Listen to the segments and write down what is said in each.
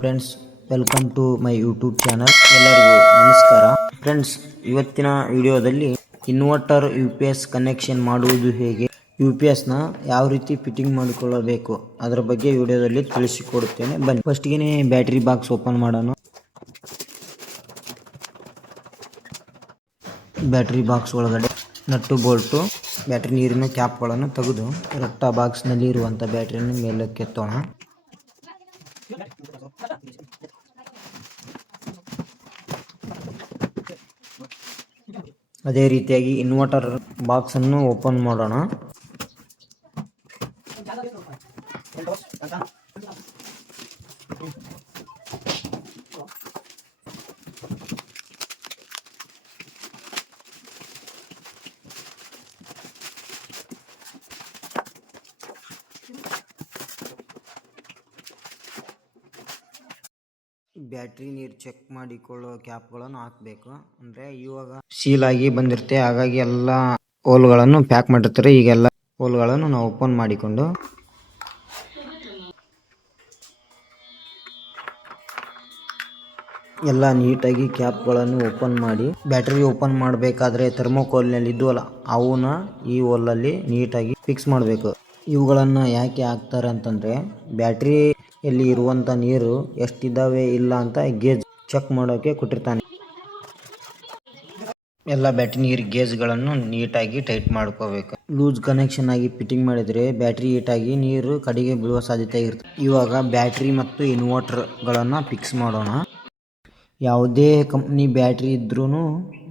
Friends, welcome to my YouTube channel. ಎಲ್ಲರಿಗೂ ನಮಸ್ಕಾರ friends. ಇವತ್ತಿನ ವಿಡಿಯೋದಲ್ಲಿ ಇನ್ವರ್ಟರ್ UPS ಕನೆಕ್ಷನ್ ಮಾಡುವುದು ಹೇಗೆ, UPSನ ಯಾವ ರೀತಿ ಫಿಟ್ಟಿಂಗ್ ಮಾಡಿಕೊಳ್ಳಬೇಕು ಅದರ ಬಗ್ಗೆ ವಿಡಿಯೋದಲ್ಲಿ ತಿಳಿಸಿಕೊಡುತ್ತೇನೆ. ಬನ್ನಿ ಫಸ್ಟ್ಗೆ ಬ್ಯಾಟ್ರಿ ಬಾಕ್ಸ್ ಓಪನ್ ಮಾಡೋಣ. ಬ್ಯಾಟ್ರಿ ಬಾಕ್ಸ್ ಒಳಗಡೆ ನಟ್ಟು ಬೋಲ್ಟು ಬ್ಯಾಟ್ರಿ ನೀರಿನ ಕ್ಯಾಪ್ಗಳನ್ನು ತೆಗೆದು ಕರೆಕ್ಟ್ ಬಾಕ್ಸ್ನಲ್ಲಿ ಇರುವಂಥ ಬ್ಯಾಟ್ರಿಯನ್ನು ಮೇಲಕ್ಕೆ ಎತ್ತೋಣ. ಅದೇ ರೀತಿಯಾಗಿ ಇನ್ವರ್ಟರ್ ಬಾಕ್ಸ್ ಅನ್ನು ಓಪನ್ ಮಾಡೋಣ. ಬ್ಯಾಟ್ರಿ ನೀರು ಚೆಕ್ ಮಾಡಿಕೊಳ್ಳೋ ಕ್ಯಾಪ್ಗಳನ್ನು ಹಾಕಬೇಕು. ಅಂದರೆ ಇವಾಗ ಸೀಲ್ ಆಗಿ ಬಂದಿರುತ್ತೆ, ಹಾಗಾಗಿ ಎಲ್ಲ ಹೋಲ್ಗಳನ್ನು ಪ್ಯಾಕ್ ಮಾಡಿರ್ತಾರೆ. ಈಗೆಲ್ಲ ಹೋಲ್ಗಳನ್ನು ನಾವು ಓಪನ್ ಮಾಡಿಕೊಂಡು ಎಲ್ಲ ನೀಟಾಗಿ ಕ್ಯಾಪ್ಗಳನ್ನು ಓಪನ್ ಮಾಡಿ, ಬ್ಯಾಟ್ರಿ ಓಪನ್ ಮಾಡಬೇಕಾದ್ರೆ ಥರ್ಮೋಕೋಲ್ನಲ್ಲಿ ಇದ್ವಲ್ಲ ಅವನ್ನ ಈ ಹೋಲಲ್ಲಿ ನೀಟಾಗಿ ಫಿಕ್ಸ್ ಮಾಡಬೇಕು. ಇವುಗಳನ್ನು ಯಾಕೆ ಹಾಕ್ತಾರೆ ಅಂತಂದರೆ ಬ್ಯಾಟ್ರಿಯಲ್ಲಿ ಇರುವಂಥ ನೀರು ಎಷ್ಟಿದ್ದಾವೆ ಇಲ್ಲ ಅಂತ ಗೇಜ್ ಚೆಕ್ ಮಾಡೋಕೆ ಕೊಟ್ಟಿರ್ತಾನೆ. ಎಲ್ಲ ಬ್ಯಾಟ್ರಿ ನೀರು ಗೇಜ್ಗಳನ್ನು ನೀಟಾಗಿ ಟೈಟ್ ಮಾಡ್ಕೋಬೇಕು. ಲೂಸ್ ಕನೆಕ್ಷನ್ ಆಗಿ ಫಿಟ್ಟಿಂಗ್ ಮಾಡಿದರೆ ಬ್ಯಾಟ್ರಿ ಹೀಟಾಗಿ ನೀರು ಕಡೆಗೆ ಬೀಳುವ ಸಾಧ್ಯತೆ ಇರುತ್ತೆ. ಇವಾಗ ಬ್ಯಾಟ್ರಿ ಮತ್ತು ಇನ್ವರ್ಟರ್ಗಳನ್ನು ಫಿಕ್ಸ್ ಮಾಡೋಣ. ಯಾವುದೇ ಕಂಪ್ನಿ ಬ್ಯಾಟ್ರಿ ಇದ್ರೂ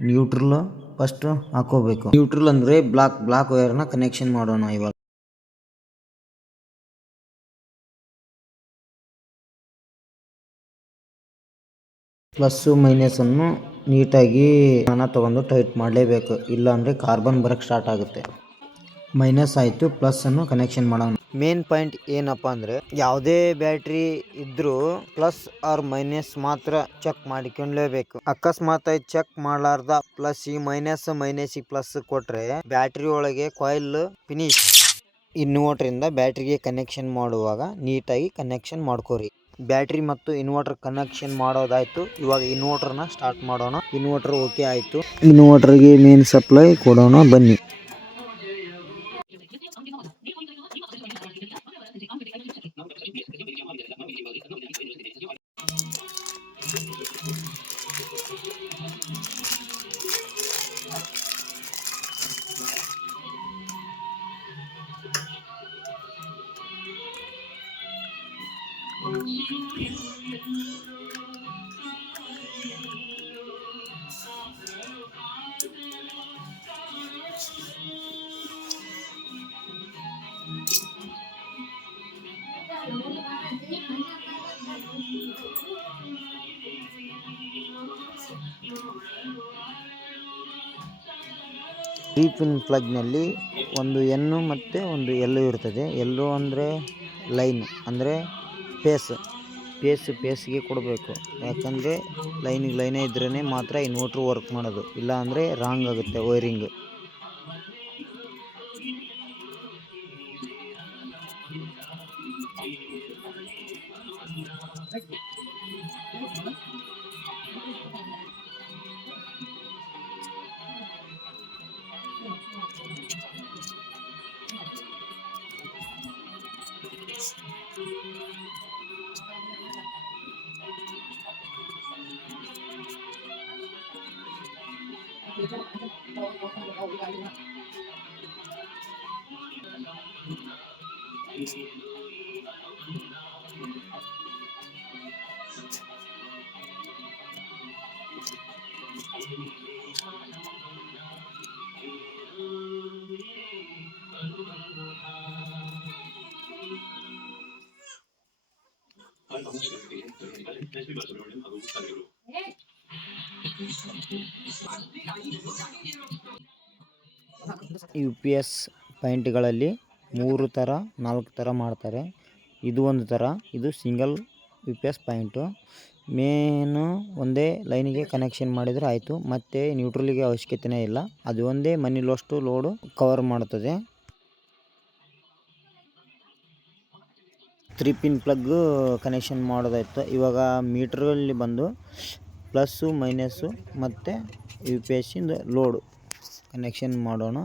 ನ್ಯೂಟ್ರಲ್ ಫಸ್ಟ್ ಹಾಕೋಬೇಕು. ನ್ಯೂಟ್ರಲ್ ಅಂದರೆ ಬ್ಲಾಕ್ ವೈರ್ನ ಕನೆಕ್ಷನ್ ಮಾಡೋಣ. ಇವಾಗ ಪ್ಲಸ್ ಮೈನಸ್ ಅನ್ನು ನೀಟಾಗಿ ತಗೊಂಡು ಟೈಟ್ ಮಾಡಲೇಬೇಕು, ಇಲ್ಲ ಅಂದರೆ ಕಾರ್ಬನ್ ಬರಕ್ಕೆ ಸ್ಟಾರ್ಟ್ ಆಗುತ್ತೆ. ಮೈನಸ್ ಆಯಿತು, ಪ್ಲಸ್ ಅನ್ನು ಕನೆಕ್ಷನ್ ಮಾಡೋಣ. ಮೇನ್ ಪಾಯಿಂಟ್ ಏನಪ್ಪ ಅಂದರೆ ಯಾವುದೇ ಬ್ಯಾಟ್ರಿ ಇದ್ರೂ ಪ್ಲಸ್ ಆರ್ ಮೈನಸ್ ಮಾತ್ರ ಚೆಕ್ ಮಾಡಿಕೊಳ್ಳಲೇಬೇಕು. ಅಕಸ್ಮಾತ್ ಚೆಕ್ ಮಾಡಲಾರ್ದ ಪ್ಲಸ್ ಈ ಮೈನಸ್ ಪ್ಲಸ್ ಕೊಟ್ರೆ ಬ್ಯಾಟ್ರಿ ಒಳಗೆ ಕಾಯಿಲ್ ಫಿನಿಶ್. ಇನ್ವರ್ಟರ್ ಇಂದ ಬ್ಯಾಟ್ರಿಗೆ ಕನೆಕ್ಷನ್ ಮಾಡುವಾಗ ನೀಟಾಗಿ ಕನೆಕ್ಷನ್ ಮಾಡ್ಕೋರಿ. ಬ್ಯಾಟ್ರಿ ಮತ್ತು ಇನ್ವರ್ಟರ್ ಕನೆಕ್ಷನ್ ಮಾಡೋದಾಯ್ತು. ಇವಾಗ ಇನ್ವರ್ಟರ್ನ ಸ್ಟಾರ್ಟ್ ಮಾಡೋಣ. ಇನ್ವರ್ಟರ್ ಓಕೆ ಆಯಿತು. ಇನ್ವರ್ಟರ್ಗೆ ಮೇನ್ ಸಪ್ಲೈ ಕೊಡೋಣ ಬನ್ನಿ. ತ್ರೀ ಪಿನ್ ಪ್ಲಗ್ನಲ್ಲಿ ಒಂದು ಎನ್ ಮತ್ತು ಒಂದು ಎಲ್ ಇರ್ತದೆ. ಎಲ್ಲು ಅಂದರೆ ಲೈನ್, ಅಂದರೆ ಪೇಸ್ಗೆ ಕೊಡಬೇಕು. ಯಾಕಂದರೆ ಲೈನೇ ಇದ್ರೇ ಮಾತ್ರ ಇನ್ವರ್ಟ್ರ್ ವರ್ಕ್ ಮಾಡೋದು, ಇಲ್ಲ ಅಂದರೆ ರಾಂಗ್ ಆಗುತ್ತೆ ವೈರಿಂಗ್. UPS ಪಾಯಿಂಟ್ಗಳಲ್ಲಿ 3 ಥರ 4 ಥರ ಮಾಡ್ತಾರೆ. ಇದು ಒಂದು ಥರ, ಇದು ಸಿಂಗಲ್ UPS ಪಾಯಿಂಟು. ಮೇನು ಒಂದೇ ಲೈನಿಗೆ ಕನೆಕ್ಷನ್ ಮಾಡಿದರೆ ಆಯಿತು, ಮತ್ತು ನ್ಯೂಟ್ರಲಿಗೆ ಅವಶ್ಯಕತೆಯೇ ಇಲ್ಲ. ಅದು ಒಂದೇ ಮನಿಲೋಷ್ಟು ಲೋಡು ಕವರ್ ಮಾಡುತ್ತದೆ. 3 ಪಿನ್ ಪ್ಲಗ್ಗು ಕನೆಕ್ಷನ್ ಮಾಡೋದಾಯ್ತು. ಇವಾಗ ಮೀಟ್ರಲ್ಲಿ ಬಂದು ಪ್ಲಸ್ಸು ಮೈನಸ್ಸು ಮತ್ತು ಯು ಪಿ ಎಸ್ಸಿಂದ ಲೋಡು ಕನೆಕ್ಷನ್ ಮಾಡೋಣ.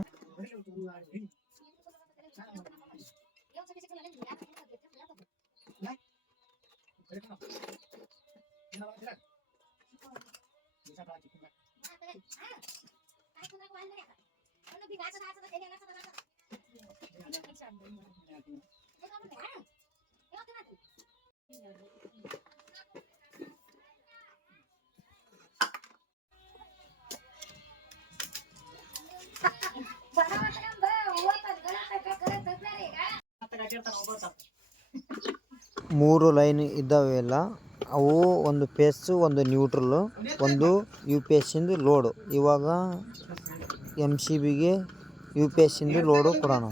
ಮೂರು ಲೈನ್ ಇದ್ದಾವೆಲ್ಲ ಅವು ಒಂದು ಪೇಸು, ಒಂದು ನ್ಯೂಟ್ರಲ್ಲು, ಒಂದು ಯು ಪಿ ಎಸ್ಸಿಂದು ಲೋಡು. ಇವಾಗ ಎಮ್ ಸಿ ಬಿಗೆ ಯು ಪಿ ಎಸ್ಸಿಂದು ಲೋಡು ಕೊಡೋಣ.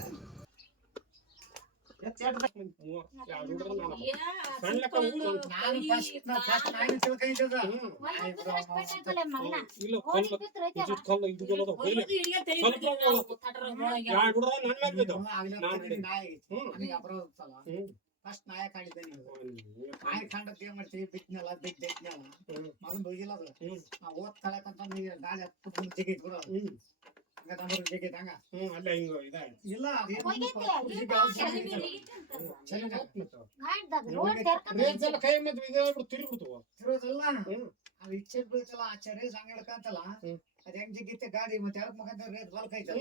ಫಸ್ಟ್ ನಾಯ ಕಾಣಿದ್ದೆ ನೀವು ನಾಯಿ ಕಂಡದ್ದು ಏನ್ ಮಾಡ್ತೀವಿ ಬಿಟ್ನಲ್ಲ ಬಿದ್ದೈತ್ನಲ್ಲ ಮಗನ್ ಹೋಗಿಲ್ಲ ಅದು ಓದ್ ಕಳಕಂತ ನೀವು ಗಾಳಿ ಹತ್ತು ಜಿಗಿದ್ ಕೂಡ ಜಿಗಿದಂಗ ಅಲ್ಲ ಹಿಂಗ ಇಲ್ಲ ಕೈ ಮತ್ತೆ ತಿರುಗುತ್ತಲ್ಲ ಅದು ಇಚ್ಛೆ ಬೀಳ್ತಲ್ಲ ಆಚಾರ್ಯ ಸಂಗ ಹೇಳ್ಕಂತಲ್ಲ ಅದ್ ಹೆಂಗ್ ಜಿಗಿತ್ತೆ ಗಾಡಿ ಮತ್ತೆ ಯಾರ ಮಗಂತ ರೇಟ್ ಬಲ್ಕೈತೆ